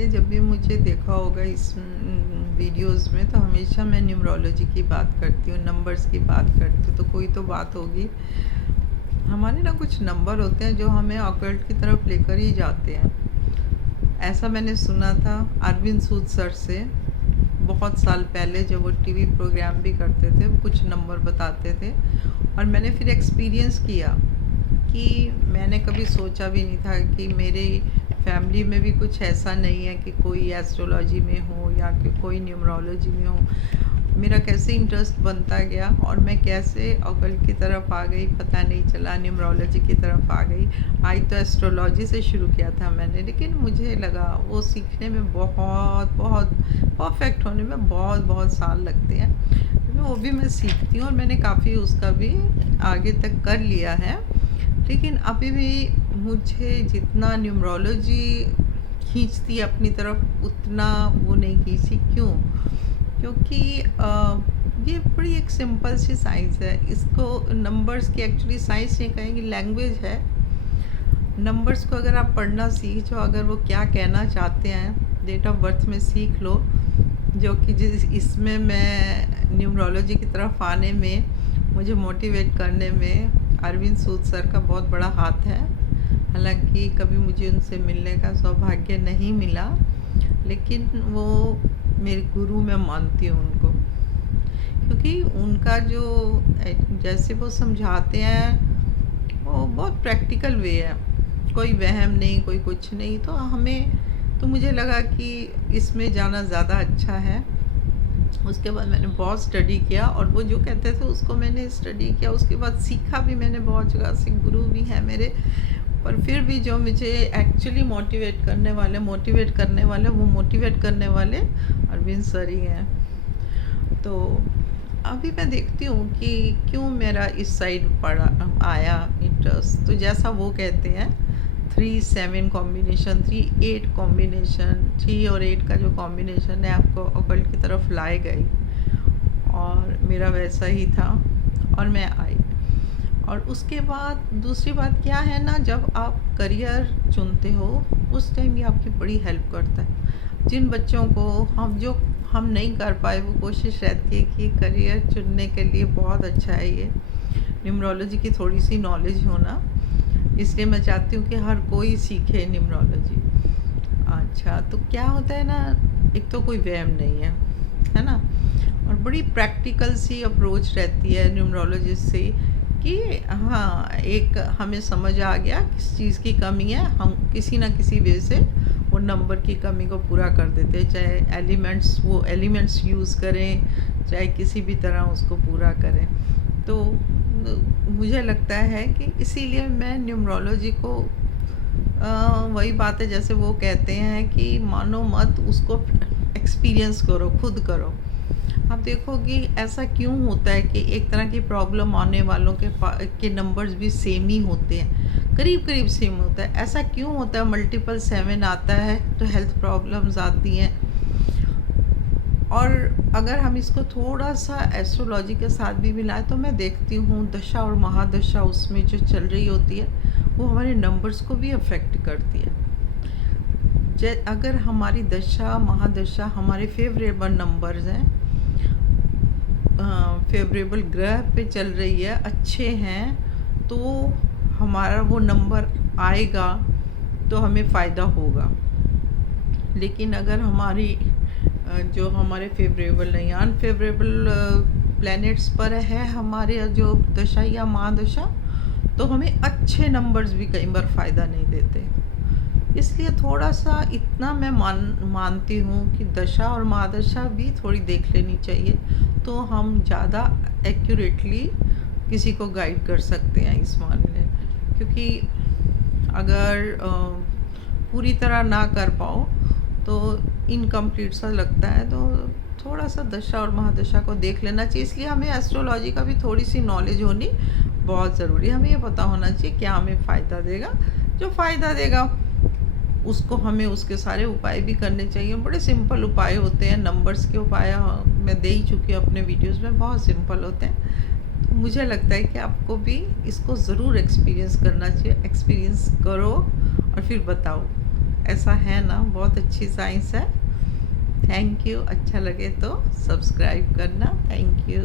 आपने जब भी मुझे देखा होगा इस वीडियोस में, तो हमेशा मैं न्यूमरोलॉजी की बात करती हूँ, नंबर्स की बात करती हूँ। तो कोई तो बात होगी। हमारे ना कुछ नंबर होते हैं जो हमें ऑकल्ट की तरफ लेकर ही जाते हैं। ऐसा मैंने सुना था अरविंद सूद सर से बहुत साल पहले, जब वो टीवी प्रोग्राम भी करते थे, वो कुछ नंबर बताते थे। और मैंने फिर एक्सपीरियंस किया कि मैंने कभी सोचा भी नहीं था कि मेरे फैमिली में भी कुछ ऐसा नहीं है कि कोई एस्ट्रोलॉजी में हो या कि कोई न्यूमरोलॉजी में हो। मेरा कैसे इंटरेस्ट बनता गया और मैं कैसे ऑकल्ट की तरफ आ गई, पता नहीं चला, न्यूमरोलॉजी की तरफ आ गई। आज तो एस्ट्रोलॉजी से शुरू किया था मैंने, लेकिन मुझे लगा वो सीखने में बहुत बहुत परफेक्ट होने में बहुत बहुत साल लगते हैं। तो वो भी मैं सीखती हूँ और मैंने काफ़ी उसका भी आगे तक कर लिया है। लेकिन अभी भी मुझे जितना न्यूमरोलॉजी खींचती है अपनी तरफ, उतना वो नहीं खींचती। क्यों? क्योंकि ये बड़ी एक सिंपल सी साइंस है। इसको नंबर्स की एक्चुअली साइंस नहीं कहेंगे, लैंग्वेज है। नंबर्स को अगर आप पढ़ना सीख जाओ, अगर वो क्या कहना चाहते हैं डेट ऑफ बर्थ में सीख लो, जो कि जिस इसमें मैं न्यूमरोलॉजी की तरफ आने में, मुझे मोटिवेट करने में अरविंद सूद सर का बहुत बड़ा हाथ है। हालांकि कभी मुझे उनसे मिलने का सौभाग्य नहीं मिला, लेकिन वो मेरे गुरु, मैं मानती हूँ उनको। क्योंकि उनका जो जैसे वो समझाते हैं वो बहुत प्रैक्टिकल वे है, कोई वहम नहीं, कोई कुछ नहीं। तो हमें, तो मुझे लगा कि इसमें जाना ज़्यादा अच्छा है। उसके बाद मैंने बहुत स्टडी किया और वो जो कहते थे उसको मैंने स्टडी किया। उसके बाद सीखा भी मैंने बहुत जगह से, गुरु भी हैं मेरे। पर फिर भी जो मुझे एक्चुअली मोटिवेट करने वाले वो मोटिवेट करने वाले अरविंद सर ही हैं। तो अभी मैं देखती हूँ कि क्यों मेरा इस साइड पड़ा आया इंटरेस्ट। तो जैसा वो कहते हैं 3-7 कॉम्बिनेशन, 3-8 कॉम्बिनेशन, 3 और 8 का जो कॉम्बिनेशन है आपको ऑकल्ट की तरफ लाए गई, और मेरा वैसा ही था और मैं आई। और उसके बाद दूसरी बात क्या है ना, जब आप करियर चुनते हो उस टाइम ये आपकी बड़ी हेल्प करता है। जिन बच्चों को हम नहीं कर पाए, वो कोशिश रहती है कि करियर चुनने के लिए बहुत अच्छा है ये न्यूमरोलॉजी की थोड़ी सी नॉलेज होना। इसलिए मैं चाहती हूँ कि हर कोई सीखे न्यूमरोलॉजी। अच्छा, तो क्या होता है ना, एक तो कोई वहम नहीं है ना, और बड़ी प्रैक्टिकल सी अप्रोच रहती है न्यूमरोलॉजिस्ट से कि हाँ, एक हमें समझ आ गया किस चीज़ की कमी है, हम किसी ना किसी वे से वो नंबर की कमी को पूरा कर देते हैं। चाहे वो एलिमेंट्स यूज़ करें, चाहे किसी भी तरह उसको पूरा करें। तो मुझे लगता है कि इसीलिए मैं न्यूमरोलॉजी को वही बात है, जैसे वो कहते हैं कि मानो मत, उसको एक्सपीरियंस करो, खुद करो। आप देखोगे ऐसा क्यों होता है कि एक तरह की प्रॉब्लम आने वालों के नंबर्स भी सेम ही होते हैं, करीब करीब सेम होता है। ऐसा क्यों होता है? मल्टीपल 7 आता है तो हेल्थ प्रॉब्लम्स आती हैं। और अगर हम इसको थोड़ा सा एस्ट्रोलॉजी के साथ भी मिलाएं, तो मैं देखती हूँ दशा और महादशा उसमें जो चल रही होती है वो हमारे नंबर्स को भी अफेक्ट करती है। अगर हमारी दशा महादशा हमारे फेवरेबल नंबर्स हैं, फेवरेबल ग्रह पे चल रही है, अच्छे हैं, तो हमारा वो नंबर आएगा तो हमें फ़ायदा होगा। लेकिन अगर हमारी जो हमारे फेवरेबल नहीं, अनफेवरेबल प्लैनेट्स पर है हमारे जो दशा या महादशा, तो हमें अच्छे नंबर्स भी कई बार फ़ायदा नहीं देते। इसलिए थोड़ा सा इतना मैं मानती हूँ कि दशा और महादशा भी थोड़ी देख लेनी चाहिए, तो हम ज़्यादा एक्यूरेटली किसी को गाइड कर सकते हैं इस मामले। क्योंकि अगर पूरी तरह ना कर पाओ तो इनकम्प्लीट सा लगता है। तो थोड़ा सा दशा और महादशा को देख लेना चाहिए। इसलिए हमें एस्ट्रोलॉजी का भी थोड़ी सी नॉलेज होनी बहुत ज़रूरी है। हमें ये पता होना चाहिए क्या हमें फ़ायदा देगा। जो फ़ायदा देगा उसको हमें, उसके सारे उपाय भी करने चाहिए। बड़े सिंपल उपाय होते हैं, नंबर्स के उपाय मैं दे ही चुकी हूँ अपने वीडियोस में, बहुत सिंपल होते हैं। तो मुझे लगता है कि आपको भी इसको ज़रूर एक्सपीरियंस करना चाहिए। एक्सपीरियंस करो और फिर बताओ। ऐसा है ना, बहुत अच्छी साइंस है। थैंक यू, अच्छा लगे तो सब्सक्राइब करना। Thank you.